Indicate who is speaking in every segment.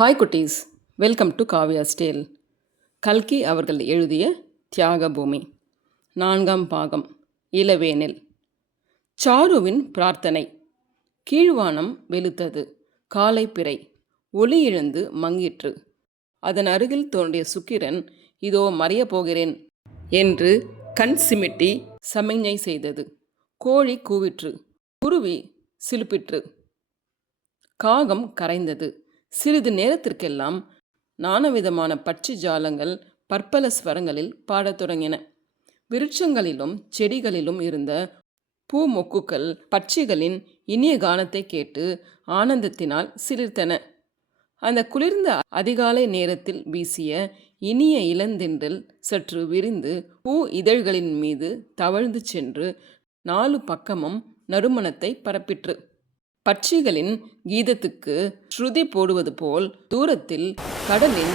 Speaker 1: Hi குட்டீஸ். Welcome to Kavya ஸ்டேல் கல்கி அவர்கள் எழுதிய தியாக பூமி நான்காம் பாகம். இளவேனில். சாருவின் பிரார்த்தனை. கீழ்வானம் வெளுத்தது. காலை பிறை. ஒளி இழந்து மங்கிற்று. அதன் அருகில் தோன்றிய சுக்கிரன் இதோ மறையப் போகிறேன் என்று கண் சிமிட்டி சமிஞ்சை செய்தது. கோழி கூவிற்று. குருவி சிலுப்பிற்று. காகம் கரைந்தது. சிறிது நேரத்திற்கெல்லாம் நானாவிதமான பட்சி ஜாலங்கள் பற்பல ஸ்வரங்களில் பாடத் தொடங்கின. விருட்சங்களிலும் செடிகளிலும் இருந்த பூ மொக்குக்கள் பட்சிகளின் இனிய கானத்தை கேட்டு ஆனந்தத்தினால் சிலிர்த்தன. அந்த குளிர்ந்த அதிகாலை நேரத்தில் வீசிய இனிய இளந்தென்றல் சற்று விரிந்து பூ இதழ்களின் மீது தவழ்ந்து சென்று நாலு பக்கமும் நறுமணத்தை பரப்பிற்று. பட்சிகளின் கீதத்துக்கு ஸ்ருதி போடுவது போல் தூரத்தில் கடலின்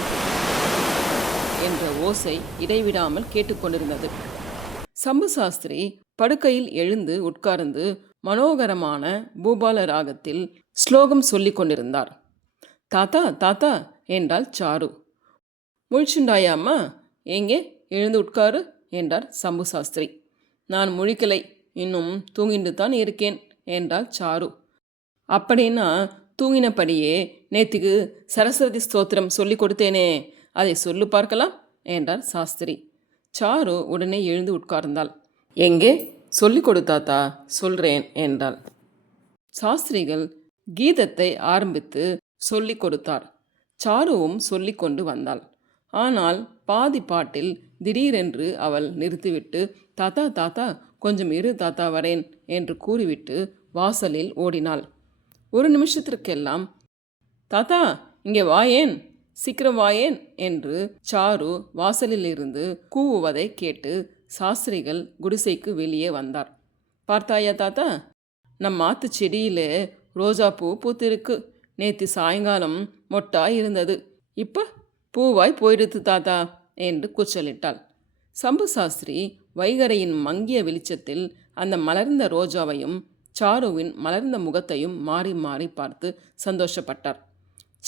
Speaker 1: என்ற ஓசை இடைவிடாமல் கேட்டுக்கொண்டிருந்தது. சம்பு சாஸ்திரி படுக்கையில் எழுந்து உட்கார்ந்து மனோகரமான பூபால ராகத்தில் ஸ்லோகம் சொல்லிக் கொண்டிருந்தார். தாத்தா தாத்தா என்றாள் சாரு. முழிச்சுண்டாயா அம்மா? எங்கே? எழுந்து உட்காரு என்றார் சம்பு சாஸ்திரி நான் முழிக்கலை இன்னும் தூங்கிட்டு தான் இருக்கேன் என்றாள் சாரு. அப்படின்னா தூங்கினபடியே நேத்திக்கு சரஸ்வதி ஸ்தோத்திரம் சொல்லி கொடுத்தேனே. அதை சொல்லு பார்க்கலாம் என்றார் சாஸ்திரி. சாரு உடனே எழுந்து உட்கார்ந்தாள். எங்கே? சொல்லி கொடுத்தாத்தா சொல்கிறேன் என்றாள். சாஸ்திரிகள் கீதத்தை ஆரம்பித்து சொல்லிக் கொடுத்தார். சாருவும் சொல்லி கொண்டு வந்தாள். ஆனால் பாதி பாட்டில் திடீரென்று அவள் நிறுத்திவிட்டு தாத்தா தாத்தா கொஞ்சம் இரு தாத்தா வரேன் என்று கூறிவிட்டு வாசலில் ஓடினாள். ஒரு நிமிஷத்திற்கெல்லாம் தாத்தா இங்கே வாயேன் சீக்கிரம் வாயேன் என்று சாரு வாசலில் இருந்து கூவுவதை கேட்டு சாஸ்திரிகள் குடிசைக்கு வெளியே வந்தார். பார்த்தாயா தாத்தா நம் மாத்து செடியிலே ரோஜா பூ பூத்திருக்கு. நேற்று சாயங்காலம் மொட்டாய் இருந்தது. இப்போ பூவாய் போயிடுத்து தாத்தா என்று கூச்சலிட்டாள். சம்பு சாஸ்திரி வைகரையின் மங்கிய வெளிச்சத்தில் அந்த மலர்ந்த ரோஜாவையும் சாருவின் மலர்ந்த முகத்தையும் மாறி மாறி பார்த்து சந்தோஷப்பட்டார்.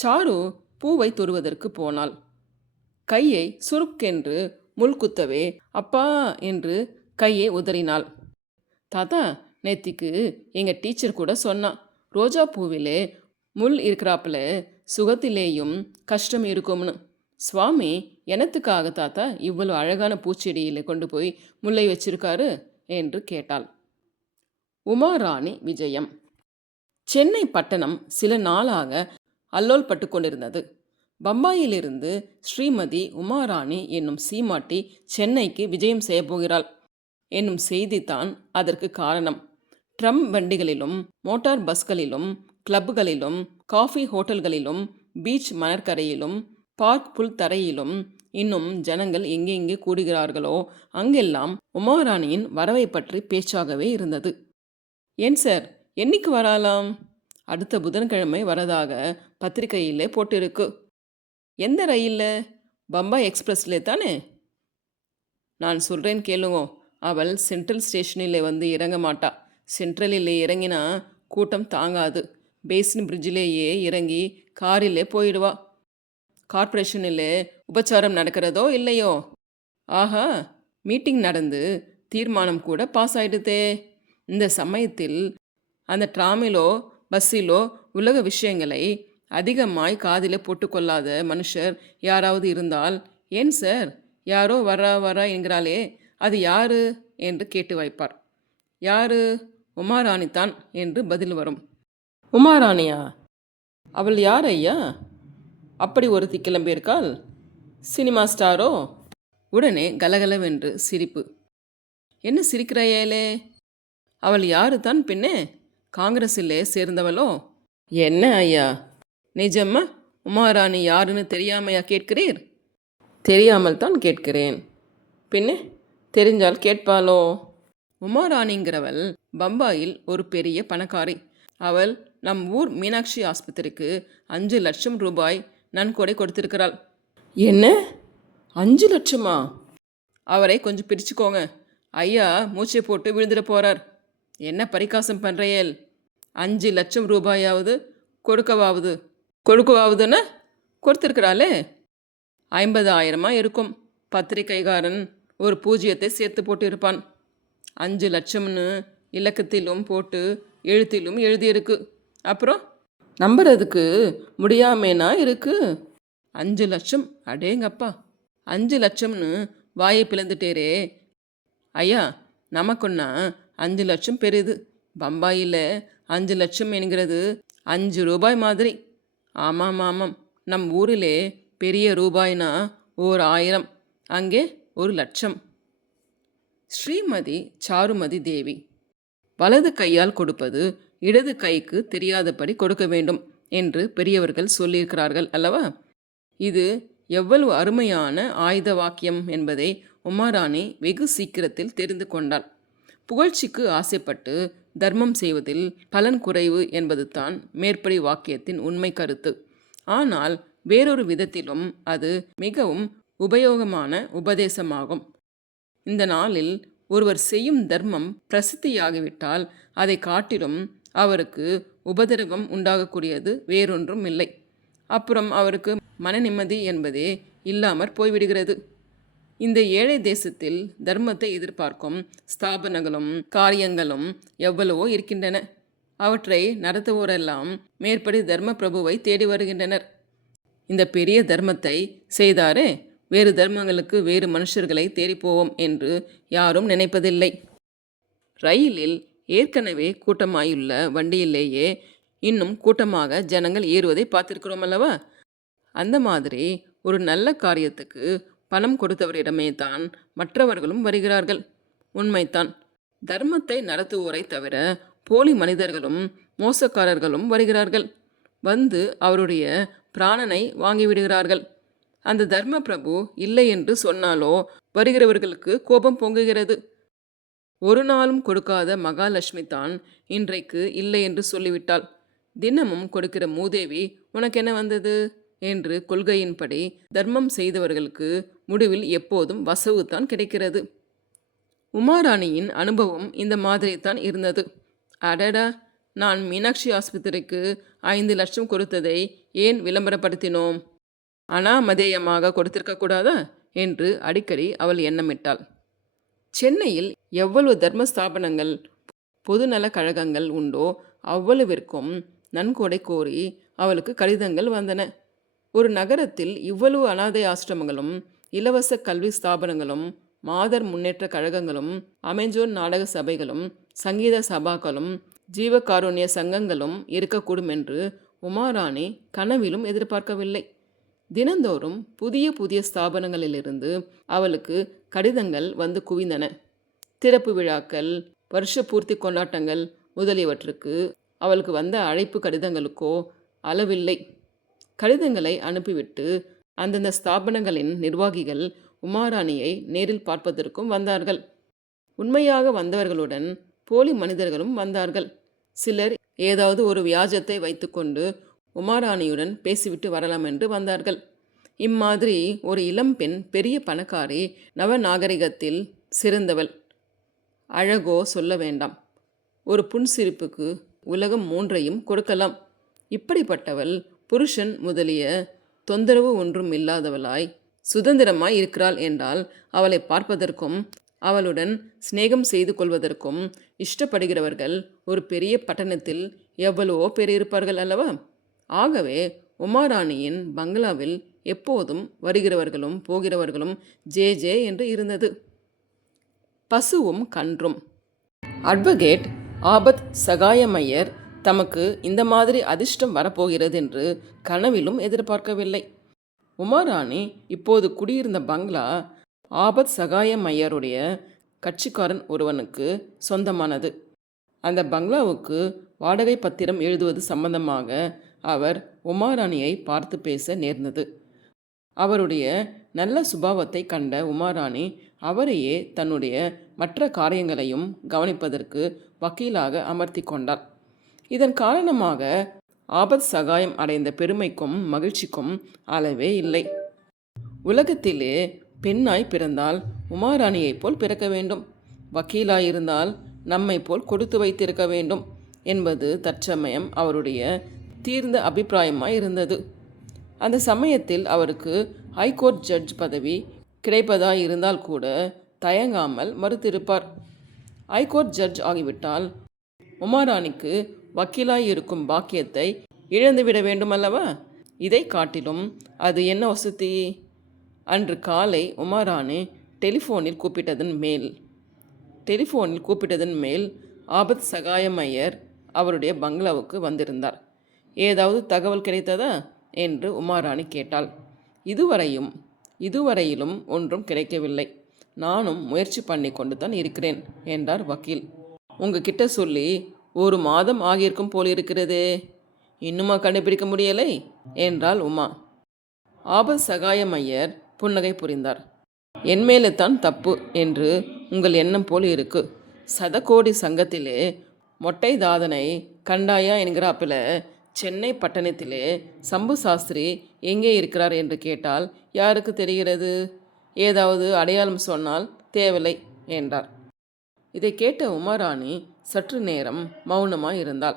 Speaker 1: சாரு பூவை துருவதற்கு போனாள். கையை சுருக்கென்று முள் குத்தவே அப்பா என்று கையை உதறினாள். தாத்தா நேத்திக்கு எங்கள் டீச்சர் கூட சொன்னான். ரோஜா பூவிலே முள் இருக்கிறாப்புல சுகத்திலேயும் கஷ்டம் இருக்கும்னு. சுவாமி எனத்துக்காக தாத்தா இவ்வளோ அழகான பூச்செடியில் கொண்டு போய் முல்லை வச்சிருக்காரு? என்று கேட்டாள். உமாராணி விஜயம். சென்னை பட்டணம் சில நாளாக அல்லோல் பட்டு கொண்டிருந்தது பம்பாயிலிருந்து ஸ்ரீமதி உமாராணி என்னும் சீமாட்டி சென்னைக்கு விஜயம் செய்யப் போகிறாள் என்னும் செய்திதான் அதற்கு காரணம். ட்ரம் வண்டிகளிலும் மோட்டார் பஸ்களிலும் கிளப்புகளிலும் காஃபி ஹோட்டல்களிலும் பீச் மணற்கரையிலும் பார்க் புல் தரையிலும் இன்னும் ஜனங்கள் எங்கெங்கே கூடுகிறார்களோ அங்கெல்லாம் உமாராணியின் வரவை பற்றி பேச்சாகவே இருந்தது. ஏன் சார்? என்னைக்கு வராலாம்? அடுத்த புதன்கிழமை வரதாக பத்திரிகையிலே போட்டிருக்கு. எந்த ரயிலில்? பம்பாய் எக்ஸ்பிரஸ்லே தானே? நான் சொல்கிறேன் கேளுங்கோ. அவள் சென்ட்ரல் ஸ்டேஷனில் வந்து இறங்க மாட்டா. சென்ட்ரலில் இறங்கினா கூட்டம் தாங்காது. பேசின் பிரிட்ஜிலேயே இறங்கி காரிலே போயிடுவா. கார்ப்பரேஷனில் உபச்சாரம் நடக்கிறதோ இல்லையோ? ஆஹா! மீட்டிங் நடந்து தீர்மானம் கூட பாஸ் ஆயிடுதே. இந்த சமயத்தில் அந்த ட்ராமிலோ பஸ்ஸிலோ உலக விஷயங்களை அதிகமாய் காதில் போட்டுக்கொள்ளாத மனுஷர் யாராவது இருந்தால் ஏன் சார்? யாரோ வரா வரா என்கிறாளே அது யாரு? என்று கேட்டு வைப்பார் யாரு? உமாராணி தான் என்று பதில் வரும். உமாராணியா? அவள் யார் ஐயா? அப்படி ஒருத்தி கிளம்பியிருக்காள்? சினிமா ஸ்டாரோ? உடனே கலகலவென்று சிரிப்பு. என்ன சிரிக்கிறாயேலே? அவள் யாரு தான் பின்னே? காங்கிரஸிலே சேர்ந்தவளோ? என்ன ஐயா? நிஜம்மா? உமாராணி யாருன்னு தெரியாமையா கேட்கிறீர்? தெரியாமல் தான் கேட்கிறேன். பின்னே தெரிஞ்சால் கேட்பாளோ? உமாராணிங்கிறவள் பம்பாயில் ஒரு பெரிய பணக்காரி. அவள் நம் ஊர் மீனாட்சி ஆஸ்பத்திரிக்கு அஞ்சு லட்சம் ரூபாய் நன்கொடை கொடுத்திருக்கிறாள். என்ன? அஞ்சு லட்சமா? அவரை கொஞ்சம் பிரிச்சுக்கோங்க. ஐயா மூச்சை போட்டு விழுந்துட போறார். என்ன பரிகாசம் பண்ணுறையேல் அஞ்சு லட்சம் ரூபாயாவது கொடுக்கவாவது கொடுக்கவாவதுன்னு கொடுத்துருக்கிறாளே. ஐம்பதாயிரமாக இருக்கும். பத்திரிகைகாரன் ஒரு பூஜ்ஜியத்தை சேர்த்து போட்டிருப்பான். அஞ்சு லட்சம்னு இலக்கத்திலும் போட்டு எழுத்திலும் எழுதியிருக்கு. அப்புறம்? நம்புறதுக்கு முடியாமேனா இருக்கு? அஞ்சு லட்சம்? அடேங்கப்பா. அஞ்சு லட்சம்னு வாயை பிளந்துட்டேரே. ஐயா நமக்குன்னா அஞ்சு லட்சம் பெரியது பம்பாயில் அஞ்சு லட்சம் என்கிறது அஞ்சு ரூபாய் மாதிரி. ஆமாம் ஆமாம். நம் ஊரிலே பெரிய ரூபாய்னா ஓர் ஆயிரம். அங்கே ஒரு லட்சம். ஸ்ரீமதி சாருமதி தேவி. வலது கையால் கொடுப்பது இடது கைக்கு தெரியாதபடி கொடுக்க வேண்டும் என்று பெரியவர்கள் சொல்லியிருக்கிறார்கள் அல்லவா? இது எவ்வளவு அருமையான ஆயுத வாக்கியம் என்பதை உமாராணி வெகு சீக்கிரத்தில் தெரிந்து கொண்டாள். புகழ்ச்சிக்கு ஆசைப்பட்டு தர்மம் செய்வதில் பலன் குறைவு என்பது தான் மேற்படி வாக்கியத்தின் உண்மை கருத்து. ஆனால் வேறொரு விதத்திலும் அது மிகவும் உபயோகமான உபதேசமாகும். இந்த நாளில் ஒருவர் செய்யும் தர்மம் பிரசித்தியாகிவிட்டால் அதை காட்டிலும் அவருக்கு உபதிரவம் உண்டாகக்கூடியது வேறொன்றும் இல்லை. அப்புறம் அவருக்கு மன நிம்மதி என்பதே இல்லாமற் போய்விடுகிறது. இந்த ஏழை தேசத்தில் தர்மத்தை எதிர்பார்க்கும் ஸ்தாபனங்களும் காரியங்களும் எவ்வளவோ இருக்கின்றன. அவற்றை நடத்துவோரெல்லாம் மேற்படி தர்ம பிரபுவை தேடி வருகின்றனர். இந்த பெரிய தர்மத்தை செய்தாரே வேறு தர்மங்களுக்கு வேறு மனுஷர்களை தேடிப் போவோம் என்று யாரும் நினைப்பதில்லை. ரயிலில் ஏற்கனவே கூட்டமாயுள்ள வண்டியிலேயே இன்னும் கூட்டமாக ஜனங்கள் ஏறுவதை பார்த்திருக்கிறோம் அல்லவா அந்த மாதிரி ஒரு நல்ல காரியத்துக்கு பணம் கொடுத்தவரிடமே தான் மற்றவர்களும் வருகிறார்கள். உண்மைத்தான் தர்மத்தை நடத்துவோரை தவிர போலி மனிதர்களும் மோசக்காரர்களும் வருகிறார்கள். வந்து அவருடைய பிராணனை வாங்கிவிடுகிறார்கள். அந்த தர்ம பிரபு இல்லை என்று சொன்னாலோ வருகிறவர்களுக்கு கோபம் பொங்குகிறது. ஒரு நாளும் கொடுக்காத மகாலட்சுமி தான் இன்றைக்கு இல்லை என்று சொல்லிவிட்டாள். தினமும் கொடுக்கிற மூதேவி உனக்கு என்ன வந்தது? என்று கொள்கையின்படி தர்மம் செய்தவர்களுக்கு முடிவில் எப்போதும் வசவு தான் கிடைக்கிறது. உமாராணியின் அனுபவம் இந்த மாதிரி தான் இருந்தது. அடடா! நான் மீனாட்சி ஆஸ்பத்திரிக்கு ஐந்து லட்சம் கொடுத்ததை ஏன் விளம்பரப்படுத்தினோம்? அனாமதேயமாக கொடுத்திருக்க கூடாதா? என்று அடிக்கடி அவள் எண்ணமிட்டாள். சென்னையில் எவ்வளவு தர்ம ஸ்தாபனங்கள் பொதுநலக் கழகங்கள் உண்டோ அவ்வளவிற்கும் நன்கொடை கோரி அவளுக்கு கடிதங்கள் வந்தன. ஒரு நகரத்தில் இவ்வளவு அனாதை ஆசிரமங்களும் இலவச கல்வி ஸ்தாபனங்களும் மாதர் முன்னேற்ற கழகங்களும் அமெஜோன் நாடக சபைகளும் சங்கீத சபாக்களும் ஜீவகாருண்ய சங்கங்களும் இருக்கக்கூடும் என்று உமாராணி கனவிலும் எதிர்பார்க்கவில்லை. தினந்தோறும் புதிய புதிய ஸ்தாபனங்களிலிருந்து அவளுக்கு கடிதங்கள் வந்து குவிந்தன. திறப்பு விழாக்கள் வருஷ பூர்த்தி கொண்டாட்டங்கள் முதலியவற்றுக்கு அவளுக்கு வந்த அழைப்பு கடிதங்களுக்கோ அளவில்லை. கடிதங்களை அனுப்பிவிட்டு அந்தந்த ஸ்தாபனங்களின் நிர்வாகிகள் உமாராணியை நேரில் பார்ப்பதற்கும் வந்தார்கள். உண்மையாக வந்தவர்களுடன் போலி மனிதர்களும் வந்தார்கள். சிலர் ஏதாவது ஒரு வியாஜத்தை வைத்துக்கொண்டு உமாராணியுடன் பேசிவிட்டு வரலாம் என்று வந்தார்கள். இம்மாதிரி ஒரு இளம்பெண் பெரிய பணக்காரி நவநாகரிகத்தில் சிறந்தவள். அழகோ சொல்ல வேண்டாம். ஒரு புன்சிரிப்புக்கு உலகம் மூன்றையும் கொடுக்கலாம். இப்படிப்பட்டவள் புருஷன் முதலிய தொந்தரவு ஒன்றும் இல்லாதவளாய் சுதந்திரமாய் இருக்கிறாள் என்றால் அவளை பார்ப்பதற்கும் அவளுடன் சிநேகம் செய்து கொள்வதற்கும் இஷ்டப்படுகிறவர்கள் ஒரு பெரிய பட்டணத்தில் எவ்வளவோ பேர் இருப்பார்கள் அல்லவா? ஆகவே உமாராணியின் பங்களாவில் எப்போதும் வருகிறவர்களும் போகிறவர்களும் ஜே ஜே என்று இருந்தது. பசுவும் கன்றும். அட்வொகேட் ஆபத் சகாயமையர் தமக்கு இந்த மாதிரி அதிர்ஷ்டம் வரப்போகிறது என்று கனவிலும் எதிர்பார்க்கவில்லை. உமாராணி இப்போது குடியிருந்த பங்களா ஆபத் சகாயம் ஐயருடைய கட்சிக்காரன் ஒருவனுக்கு சொந்தமானது. அந்த பங்களாவுக்கு வாடகை பத்திரம் எழுதுவது சம்பந்தமாக அவர் உமாராணியை பார்த்து பேச நேர்ந்தது. அவருடைய நல்ல சுபாவத்தை கண்ட உமாராணி அவரையே தன்னுடைய மற்ற காரியங்களையும் கவனிப்பதற்கு வக்கீலாக அமர்த்தி கொண்டார் இதன் காரணமாக ஆபத் சகாயம் அடைந்த பெருமைக்கும் மகிழ்ச்சிக்கும் அளவே இல்லை. உலகத்திலே பெண்ணாய் பிறந்தால் உமாராணியைப் போல் பிறக்க வேண்டும். வக்கீலாயிருந்தால் நம்மை போல் கொடுத்து வைத்திருக்க வேண்டும் என்பது தற்சமயம் அவருடைய தீர்ந்த அபிப்பிராயமாய் இருந்தது அந்த சமயத்தில் அவருக்கு ஹைகோர்ட் ஜட்ஜ் பதவி கிடைப்பதா இருந்தால் கூட தயங்காமல் மறுத்திருப்பார். ஹைகோர்ட் ஜட்ஜ் ஆகிவிட்டால் உமாராணிக்கு வக்கீலாய் இருக்கும் பாக்கியத்தை இழந்துவிட வேண்டுமல்லவா? இதை காட்டிலும் அது என்ன வசதி? அன்று காலை உமாராணி டெலிஃபோனில் கூப்பிட்டதன் மேல் டெலிஃபோனில் கூப்பிட்டதன் மேல் ஆபத் சகாயமையர் அவருடைய பங்களாவுக்கு வந்திருந்தார். ஏதாவது தகவல் கிடைத்ததா? என்று உமாராணி கேட்டாள். இதுவரையும் இதுவரையிலும் ஒன்றும் கிடைக்கவில்லை. நானும் முயற்சி பண்ணி கொண்டு தான் இருக்கிறேன் என்றார் வக்கீல். உங்ககிட்ட சொல்லி ஒரு மாதம் ஆகியிருக்கும் போல் இருக்கிறதே. இன்னுமா கண்டுபிடிக்க முடியலை? என்றாள் உமா. ஆபத் சகாயம் ஐயர் புன்னகை புரிந்தார். என் மேலே தான் தப்பு என்று உங்கள் எண்ணம் போல் இருக்கு. சதகோடி சங்கத்திலே மொட்டை தாதனை கண்டாயா என்கிறாப்பில் சென்னை பட்டணத்திலே சம்பு சாஸ்திரி எங்கே இருக்கிறார் என்று கேட்டால் யாருக்கு தெரிகிறது? ஏதாவது அடையாளம் சொன்னால் தேவலை என்றார். இதை கேட்ட உமாராணி சற்று நேரம் மௌனமாய் இருந்தாள்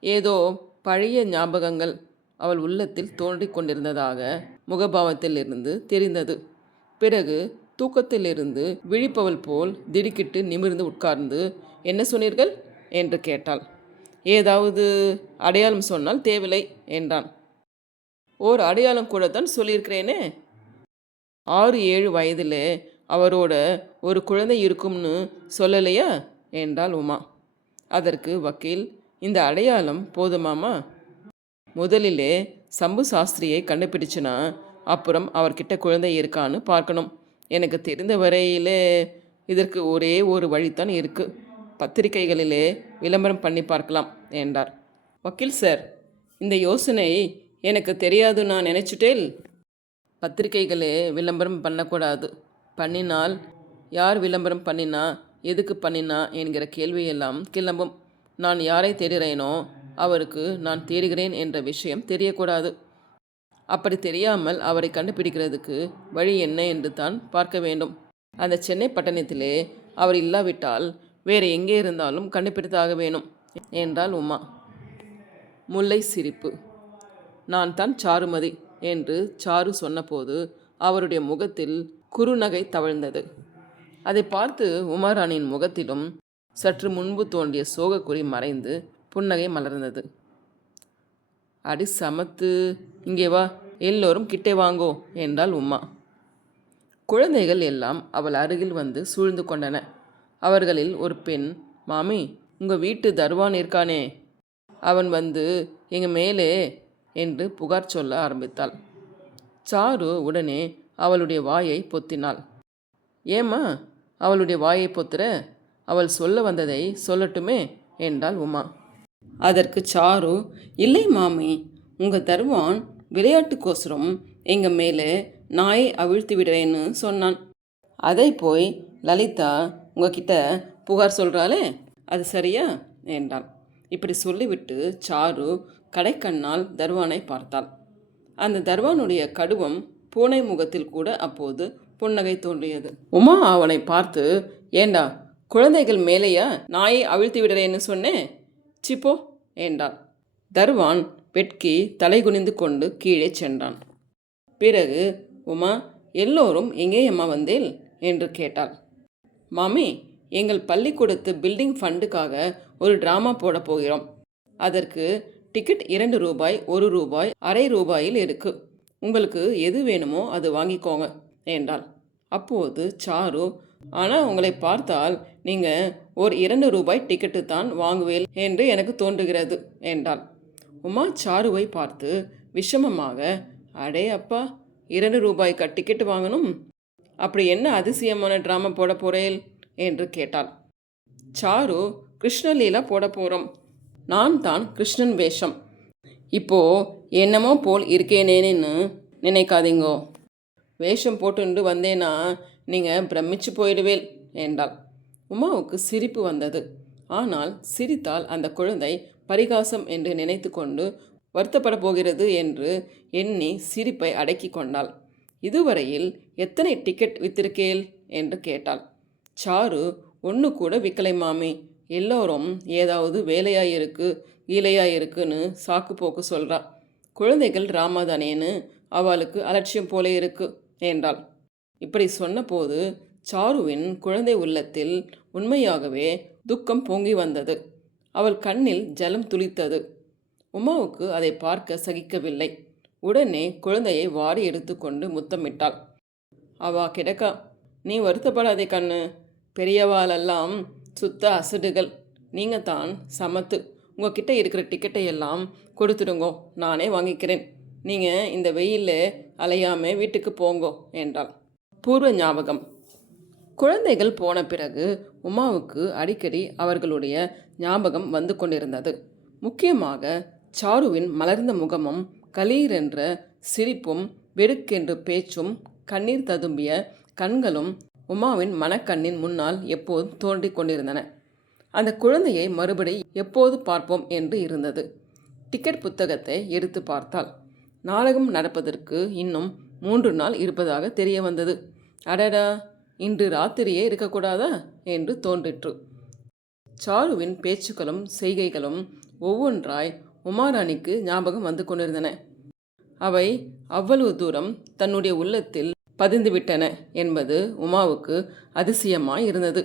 Speaker 1: ஏதோ பழைய ஞாபகங்கள் அவள் உள்ளத்தில் தோன்றிக் கொண்டிருந்ததாக முகபாவத்திலிருந்து தெரிந்தது. பிறகு தூக்கத்திலிருந்து விழிப்பவள் போல் திடுக்கிட்டு நிமிர்ந்து உட்கார்ந்து என்ன சொன்னீர்கள்? என்று கேட்டாள். ஏதாவது அடையாளம் சொன்னால் தேவையில்லை என்றான். ஓர் அடையாளம் கூட தான் சொல்லியிருக்கிறேனே? ஆறு ஏழு வயதில் அவரோட ஒரு குழந்தை இருக்கும்னு சொல்லலையா? என்றாள் உமா. அதற்கு வக்கீல் இந்த அடையாளம் போதுமாமா முதலிலே சம்பு சாஸ்திரியை கண்டுபிடிச்சுனா அப்புறம் அவர்கிட்ட குழந்தை இருக்கான்னு பார்க்கணும். எனக்கு தெரிந்த வரையிலே இதற்கு ஒரே ஒரு வழித்தான் இருக்கு. பத்திரிகைகளிலே விளம்பரம் பண்ணி பார்க்கலாம் என்றார். வக்கீல் சார் இந்த யோசனை எனக்கு தெரியாது நான் நினைச்சிட்டேல். பத்திரிகைகளே விளம்பரம் பண்ணக்கூடாது. பண்ணினால் யார் விளம்பரம் பண்ணினா எதுக்கு பண்ணினா என்கிற கேள்வியெல்லாம் கிளம்பும். நான் யாரை தேடுகிறேனோ அவருக்கு நான் தேடுகிறேன் என்ற விஷயம் தெரியக்கூடாது. அப்படி தெரியாமல் அவரை கண்டுபிடிக்கிறதுக்கு வழி என்ன என்று தான் பார்க்க வேண்டும். அந்த சென்னை பட்டணத்திலே அவர் இல்லாவிட்டால் வேறு எங்கே இருந்தாலும் கண்டுபிடித்தாக வேணும் என்றாள் உமா. முல்லை சிரிப்பு. நான் தான் சாருமதி என்று சாரு சொன்னபோது அவருடைய முகத்தில் குறுநகை தவழ்ந்தது. அதை பார்த்து உமாராணியின் முகத்திலும் சற்று முன்பு தோன்றிய சோகக்குறி மறைந்து புன்னகை மலர்ந்தது. அடி சமத்து இங்கே வா எல்லோரும் கிட்டே வாங்கோ என்றாள் உமா. குழந்தைகள் எல்லாம் அவள் அருகில் வந்து சூழ்ந்து கொண்டன. அவர்களில் ஒரு பெண் மாமி உங்கள் வீட்டு தர்வான் இருக்கானே அவன் வந்து எங்கள் மேலே என்று புகார் சொல்ல ஆரம்பித்தாள். சாரு உடனே அவளுடைய வாயை பொத்தினாள். ஏம்மா அவளுடைய வாயை பொத்துற அவள் சொல்ல வந்ததை சொல்லட்டுமே என்றாள் உமா. அதற்கு சாரு இல்லை மாமி உங்கள் தருவான் விளையாட்டுக்கோசரம் எங்கள் மேலே நாயை அவிழ்த்து விடுறேன்னு சொன்னான். அதை போய் லலிதா உங்ககிட்ட புகார் சொல்கிறாளே அது சரியா? என்றாள். இப்படி சொல்லிவிட்டு சாரு கடைக்கண்ணால் தர்வானை பார்த்தாள். அந்த தர்வானுடைய கடுவம் பூனை முகத்தில் கூட அப்போது புன்னகை தோன்றியது. உமா அவனை பார்த்து ஏண்டா குழந்தைகள் மேலேயா? நாயை அவிழ்த்து விடுறேன்னு சொன்னேன்? சிப்போ என்றாள். தர்வான் வெட்கி தலைகுனிந்து கொண்டு கீழே சென்றான். பிறகு உமா எல்லோரும் எங்கே அம்மா வந்தேல்? என்று கேட்டாள். மாமி எங்கள் பள்ளிக்கூடத்து பில்டிங் ஃபண்டுக்காக ஒரு ட்ராமா போட போகிறோம். அதற்கு டிக்கெட் இரண்டு ரூபாய் ஒரு ரூபாய் அரை ரூபாயில் இருக்கு. உங்களுக்கு எது வேணுமோ அது வாங்கிக்கோங்க என்றாள். அப்போது சாரு ஆனால் உங்களை பார்த்தால் நீங்கள் ஒரு இரண்டு ரூபாய் டிக்கெட்டு தான் வாங்குவேன் என்று எனக்கு தோன்றுகிறது என்றாள். உமா சாருவை பார்த்து விஷமமாக அடே அப்பா இரண்டு ரூபாய்க்கு டிக்கெட் வாங்கணும்? அப்படி என்ன அதிசயமான ட்ராமா போட போகிறேன் என்று கேட்டாள். சாரு கிருஷ்ணலீலா போட போகிறோம் நான் தான் கிருஷ்ணன் வேஷம். இப்போ என்னமோ போல் இருக்கேனேன்னு நினைக்காதீங்கோ. வேஷம் போட்டுண்டு வந்தேனா நீங்கள் பிரமிச்சு போயிடுவேல் என்றாள். உமாவுக்கு சிரிப்பு வந்தது. ஆனால் சிரித்தால் அந்த குழந்தை பரிகாசம் என்று நினைத்து கொண்டு வருத்தப்பட போகிறது என்று எண்ணி சிரிப்பை அடக்கி கொண்டாள். இதுவரையில் எத்தனை டிக்கெட் வித்திருக்கேல் என்று கேட்டாள். சாரு ஒன்று கூட விற்கலை மாமி. எல்லோரும் ஏதாவது வேலையாக இருக்கு வேலையாயிருக்கு கீழையாயிருக்குன்னு சாக்கு போக்கு சொல்கிறா குழந்தைகள் ராமாதானேன்னு அவளுக்கு அலட்சியம் போல இருக்கு. என்றாள். இப்படி சொன்னபோது சாருவின் குழந்தை உள்ளத்தில் உண்மையாகவே துக்கம் பொங்கி வந்தது. அவள் கண்ணில் ஜலம் துளித்தது. உமாவுக்கு அதை பார்க்க சகிக்கவில்லை. உடனே குழந்தையை வாரி எடுத்துக்கொண்டு முத்தமிட்டாள். அவா கிடக்கா? நீ வருத்தப்படாதே கண்ணு. பெரியவாளெல்லாம் சுத்த அசடுகள். நீங்கள் தான் சமத்து. உங்ககிட்ட இருக்கிற டிக்கெட்டை எல்லாம் கொடுத்துடுங்கோ. நானே வாங்கிக்கிறேன். நீங்கள் இந்த வெயிலில் அலையாமல் வீட்டுக்கு போங்கோ என்றாள். பூர்வ ஞாபகம். குழந்தைகள் போன பிறகு உமாவுக்கு அடிக்கடி அவர்களுடைய ஞாபகம் வந்து கொண்டிருந்தது. முக்கியமாக சாருவின் மலர்ந்த முகமும் கலீரென்ற சிரிப்பும் வெடுக்கென்று பேச்சும் கண்ணீர் ததும்பிய கண்களும் உமாவின் மனக்கண்ணின் முன்னால் எப்போதும் தோன்றிக் கொண்டிருந்தன. அந்த குழந்தையை மறுபடி எப்போது பார்ப்போம் என்று இருந்தது. டிக்கெட் புத்தகத்தை எடுத்து பார்த்தாள். நாடகம் நடப்பதற்கு இன்னும் மூன்று நாள் இருப்பதாக தெரிய வந்தது. அடடா! இன்று ராத்திரியே இருக்கக்கூடாதா? என்று தோன்றிற்று. சாருவின் பேச்சுக்களும் செய்கைகளும் ஒவ்வொன்றாய் உமாராணிக்கு ஞாபகம் வந்து கொண்டிருந்தன. அவை அவ்வளவு தூரம் தன்னுடைய உள்ளத்தில் பதிந்துவிட்டன என்பது உமாவுக்கு அதிசயமாய் இருந்தது.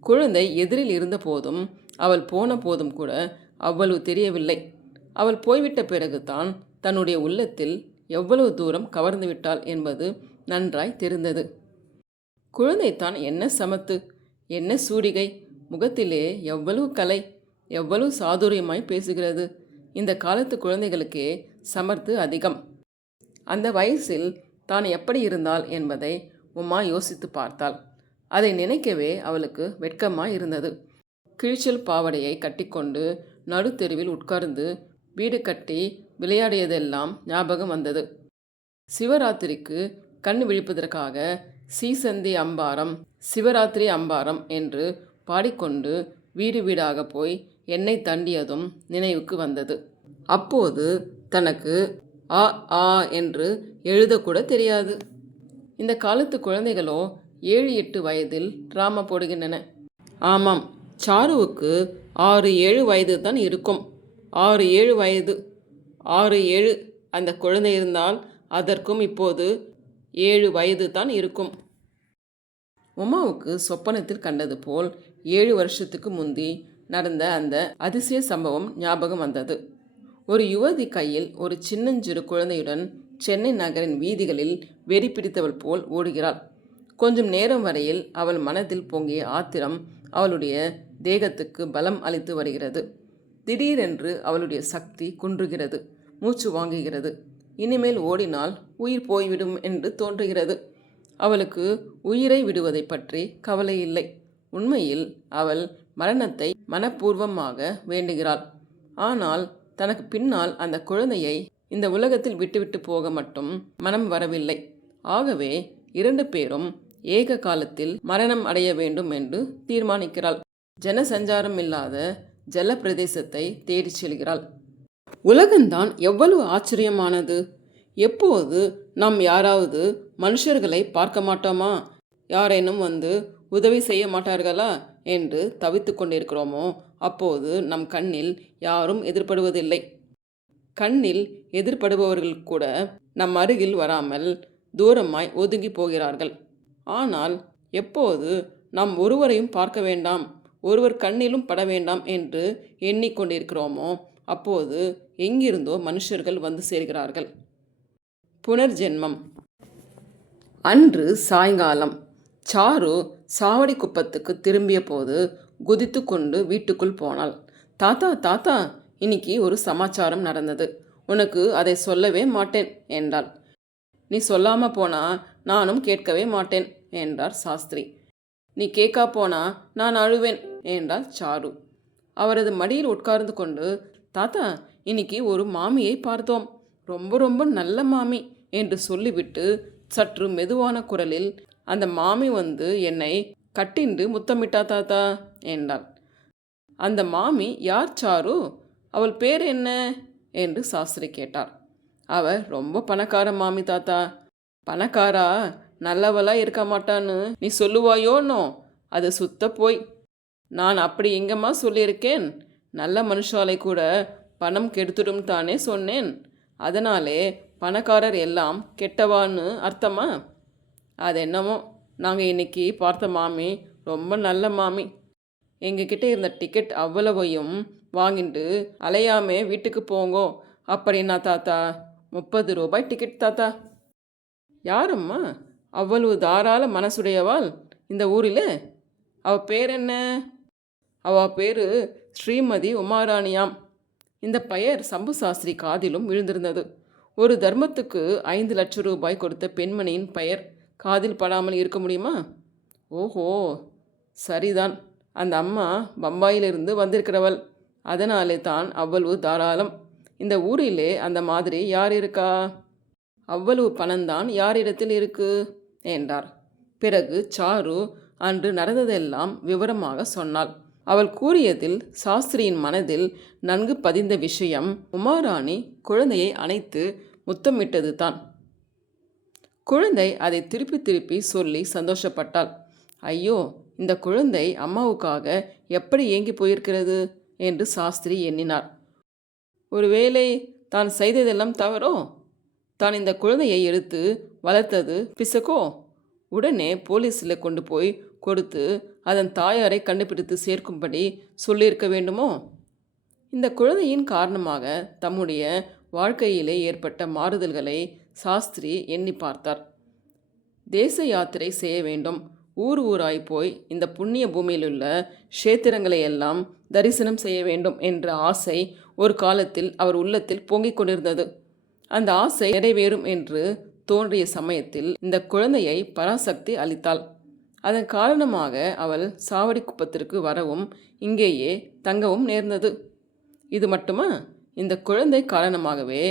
Speaker 1: குழந்தை எதிரில் இருந்த போதும் அவள் போன போதும் கூட அவ்வளவு தெரியவில்லை. அவள் போய்விட்ட பிறகுதான் தன்னுடைய உள்ளத்தில் எவ்வளவு தூரம் கவர்ந்து விட்டாள் என்பது நன்றாய் தெரிந்தது. குழந்தைத்தான் என்ன சமத்து என்ன சூடிகை முகத்திலே எவ்வளவு கலை எவ்வளவு சாதுரியமாய் பேசுகிறது. இந்த காலத்து குழந்தைகளுக்கே சமர்த்து அதிகம். அந்த வயசில் தான் எப்படி இருந்தாள் என்பதை உமா யோசித்து பார்த்தாள். அதை நினைக்கவே அவளுக்கு வெட்கமாய் இருந்தது. கிழிச்சல் பாவடையை கட்டிக்கொண்டு நடுத்தெருவில் உட்கார்ந்து வீடு கட்டி விளையாடியதெல்லாம் ஞாபகம் வந்தது. சிவராத்திரிக்கு கண் விழிப்பதற்காக சீசந்தி அம்பாரம் சிவராத்திரி அம்பாரம் என்று பாடிக்கொண்டு வீடு வீடாக போய் என்னை தண்டியதும் நினைவுக்கு வந்தது. அப்போது தனக்கு ஆ ஆ என்று எழுதக்கூட தெரியாது. இந்த காலத்து குழந்தைகளோ ஏழு எட்டு வயதில் ட்ராமா போடுகின்றன. ஆமாம் சாருவுக்கு ஆறு ஏழு வயது தான் இருக்கும். ஆறு ஏழு வயது. ஆறு ஏழு அந்த குழந்தை இருந்தால் அதற்கும் இப்போது ஏழு வயது தான் இருக்கும். உமாவுக்கு சொப்பனத்தில் கண்டது போல் ஏழு வருஷத்துக்கு முந்தி நடந்த அந்த அதிசய சம்பவம் ஞாபகம் வந்தது. ஒரு யுவதி கையில் ஒரு சின்னஞ்சிறு குழந்தையுடன் சென்னை நகரின் வீதிகளில் வெறி பிடித்தவள் போல் ஓடுகிறாள். கொஞ்சம் நேரம் வரையில் அவள் மனதில் பொங்கிய ஆத்திரம் அவளுடைய தேகத்துக்கு பலம் அளித்து வருகிறது. திடீரென்று அவளுடைய சக்தி குன்றுகிறது மூச்சு வாங்குகிறது. இனிமேல் ஓடினால் உயிர் போய்விடும் என்று தோன்றுகிறது. அவளுக்கு உயிரை விடுவதை பற்றி கவலை இல்லை. உண்மையில் அவள் மரணத்தை மனப்பூர்வமாக வேண்டுகிறாள். ஆனால் தனக்கு பின்னால் அந்த குழந்தையை இந்த உலகத்தில் விட்டுவிட்டு போக மட்டும் மனம் வரவில்லை. ஆகவே இரண்டு பேரும் ஏக காலத்தில் மரணம் அடைய வேண்டும் என்று தீர்மானிக்கிறாள். ஜனசஞ்சாரம் இல்லாத ஜலப்பிரதேசத்தை தேடிச் செல்கிறாள். உலகம்தான் எவ்வளவு ஆச்சரியமானது. எப்போது நாம் யாராவது மனுஷர்களை பார்க்க மாட்டோமா? யாரேனும் வந்து உதவி செய்ய மாட்டார்களா? என்று தவித்து கொண்டிருக்கிறோமோ? அப்போது நம் கண்ணில் யாரும் எதிர்படுவதில்லை கண்ணில் எதிர்படுபவர்கள் கூட நம் அருகில் வராமல் தூரமாய் ஒதுங்கி போகிறார்கள். ஆனால் எப்போது நாம் ஒருவரையும் பார்க்க வேண்டாம். ஒருவர் கண்ணிலும் பட வேண்டாம் என்று எண்ணிக்கொண்டிருக்கிறோமோ அப்போது எங்கிருந்தோ மனுஷர்கள் வந்து சேர்கிறார்கள். புனர்ஜென்மம். அன்று சாயங்காலம் சாரு சாவடி குப்பத்துக்கு திரும்பிய போது குதித்து கொண்டு வீட்டுக்குள் போனாள். தாத்தா தாத்தா இன்னைக்கு ஒரு சமாச்சாரம் நடந்தது. உனக்கு அதை சொல்லவே மாட்டேன் என்றாள். நீ சொல்லாம போனா நானும் கேட்கவே மாட்டேன் என்றார் சாஸ்திரி. நீ கேட்கா போனா நான் அழுவேன் என்றாள் சாரு. அவரது மடியில் உட்கார்ந்து கொண்டு தாத்தா இன்னைக்கு ஒரு மாமியை பார்த்தோம். ரொம்ப ரொம்ப நல்ல மாமி என்று சொல்லிவிட்டு சற்று மெதுவான குரலில் அந்த மாமி வந்து என்னை கட்டிண்டு முத்தமிட்டா தாத்தா என்றாள். அந்த மாமி யார் சாரு? அவள் பேர் என்ன? என்று சாஸ்திரி கேட்டார் அவள் ரொம்ப பணக்கார மாமி தாத்தா. பணக்காரா? நல்லவளா இருக்க மாட்டான்னு நீ சொல்லுவாயோன்னோ? அது சுத்த போய். நான் அப்படி எங்கம்மா சொல்லியிருக்கேன்? நல்ல மனுஷாலை கூட பணம் கெடுத்துடும் தானே சொன்னேன். அதனாலே பணக்காரர் எல்லாம் கெட்டவான்னு அர்த்தமா? அது என்னமோ நாங்கள் இன்னைக்கு பார்த்த மாமி ரொம்ப நல்ல மாமி. எங்ககிட்ட இருந்த டிக்கெட் அவ்வளவையும் வாங்கிட்டு அலையாமே வீட்டுக்கு போங்கோ. அப்படின்னா தாத்தா முப்பது ரூபாய் டிக்கெட் தாத்தா. யாரம்மா? அவ்வளவு தாராள மனசுடையவாள் இந்த ஊரில்? அவ பேர் என்ன அவ பேர் ஸ்ரீமதி உமாராணியாம். இந்த பெயர் சம்பு சாஸ்திரி காதிலும் விழுந்திருந்தது. ஒரு தர்மத்துக்கு ஐந்து லட்சம் ரூபாய் கொடுத்த பெண்மணியின் பெயர் காதில் படாமல் இருக்க முடியுமா? ஓஹோ சரிதான். அந்த அம்மா பம்பாயிலிருந்து வந்திருக்கிறவள். அதனாலே தான் அவ்வளவு தாராளம். இந்த ஊரிலே அந்த மாதிரி யார் இருக்கா? அவ்வளவு பணம்தான் யாரிடத்தில் இருக்குது என்றார். பிறகு சாரு அன்று நடந்ததெல்லாம் விவரமாக சொன்னாள். அவள் கூறியதில் சாஸ்திரியின் மனதில் நன்கு பதிந்த விஷயம் உமாராணி குழந்தையை அணைத்து முத்தமிட்டது தான் குழந்தை அதை திருப்பி திருப்பி சொல்லி சந்தோஷப்பட்டாள். ஐயோ இந்த குழந்தை அம்மாவுக்காக எப்படி ஏங்கி போயிருக்கிறது? என்று சாஸ்திரி எண்ணினார். ஒருவேளை தான் செய்ததெல்லாம் தவறோ? தான் இந்த குழந்தையை எடுத்து வளர்த்தது. பிசகோ உடனே போலீஸில் கொண்டு போய் கொடுத்து அதன் தாயாரை கண்டுபிடித்து சேர்க்கும்படி சொல்லியிருக்க வேண்டுமோ? இந்த குழந்தையின் காரணமாக தம்முடைய வாழ்க்கையிலே ஏற்பட்ட மாறுதல்களை சாஸ்திரி எண்ணி பார்த்தார். தேச யாத்திரை செய்ய வேண்டும். ஊர் ஊராய் போய் இந்த புண்ணிய பூமியிலுள்ள க்ஷேத்திரங்களை எல்லாம் தரிசனம் செய்ய வேண்டும் என்ற ஆசை ஒரு காலத்தில் அவர் உள்ளத்தில் பொங்கிக் கொண்டிருந்தது. அந்த ஆசை நிறைவேறும் என்று தோன்றிய சமயத்தில் இந்த குழந்தையை பராசக்தி அளித்தாள். அதன் காரணமாக அவள் சாவடி குப்பத்திற்கு வரவும் இங்கேயே தங்கவும் நேர்ந்தது. இது மட்டுமா? இந்த குழந்தை காரணமாகவே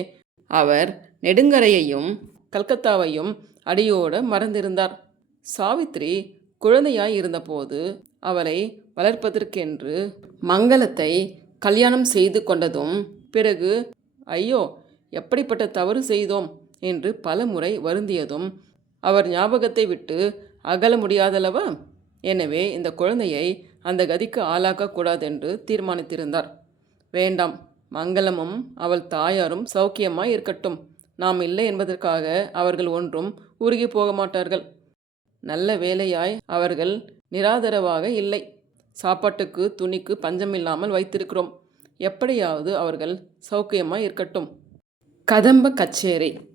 Speaker 1: அவர் நெடுங்கரையையும் கல்கத்தாவையும் அடியோடு மறந்திருந்தார். சாவித்ரி குழந்தையாய் இருந்தபோது அவளை வளர்ப்பதற்கென்று மங்களத்தை கல்யாணம் செய்து கொண்டதும் பிறகு ஐயோ எப்படிப்பட்ட தவறு செய்தோம் என்று பலமுறை வருந்தியதும் அவர் ஞாபகத்தை விட்டு அகல முடியாதல்லவா? எனவே இந்த குழந்தையை அந்த கதிக்கு ஆளாக்கக்கூடாதென்று தீர்மானித்திருந்தார். வேண்டாம் மங்களமும் அவள் தாயாரும் சௌக்கியமாய் இருக்கட்டும். நாம் இல்லை என்பதற்காக அவர்கள் ஒன்றும் உருகி போக மாட்டார்கள் நல்ல வேலையாய் அவர்கள் நிராதரவாக இல்லை. சாப்பாட்டுக்கு துணிக்கு பஞ்சமில்லாமல் வைத்திருக்கிறோம். எப்படியாவது அவர்கள் சௌக்கியமாய் இருக்கட்டும். கதம்ப கச்சேரி.